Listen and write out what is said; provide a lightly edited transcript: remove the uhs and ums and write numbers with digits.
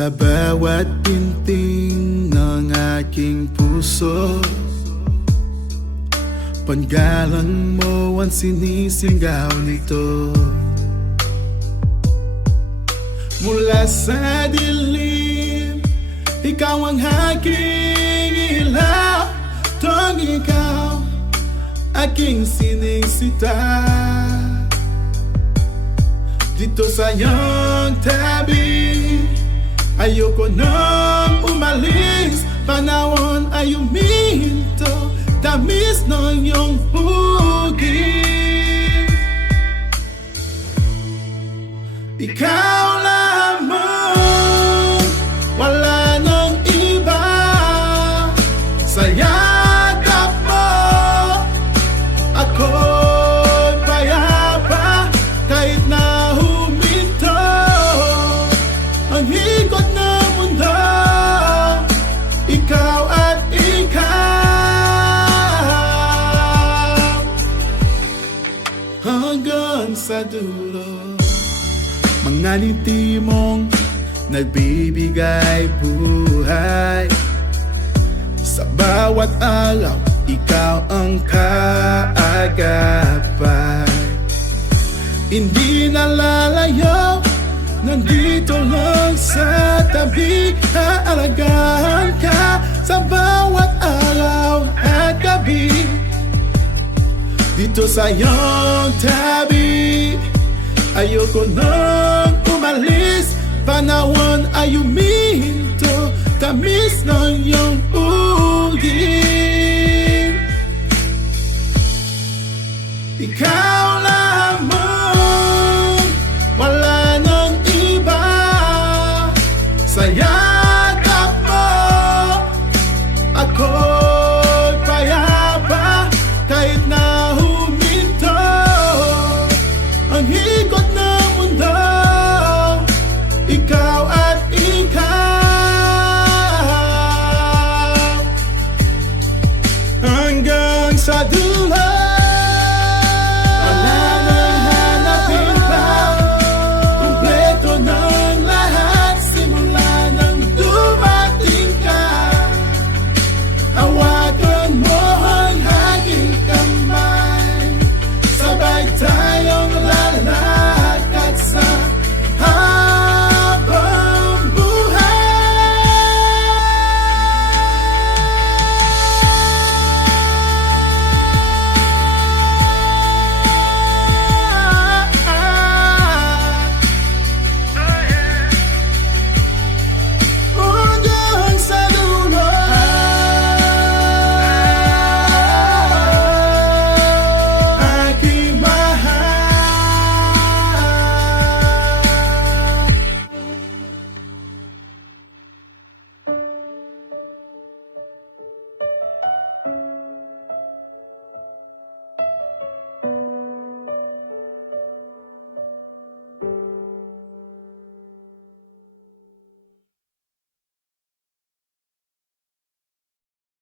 Sa bawat pinting ng aking puso, panggalang mo ang sinisingaw nito. Mula sa dilim, ikaw ang aking ilaw. Tong ikaw, aking sinisita. Dito sa iyong tabi, ayoko nang umalis. Panahon ay umihinto, tamis ng iyong hugis. Ikaw lamang, wala nang iba. Sa yakap mo, ako'y payapa. Kahit na huminto ang hikot ng mundo, ikaw at ikaw hanggang sa dulo. Mga ngiti mong nagbibigay buhay. Sa bawat araw, ikaw ang kaagapay. Hindi nalalayo, nandito lang sa tabi. Aalagaan ka sa bawat araw at gabi. Dito sa iyong tabi, ayoko nang umalis. Panahon ay umihinto, tamis ng iyong ugin. Ikaw lamang, wala nang iba. Sa yakap mo, ako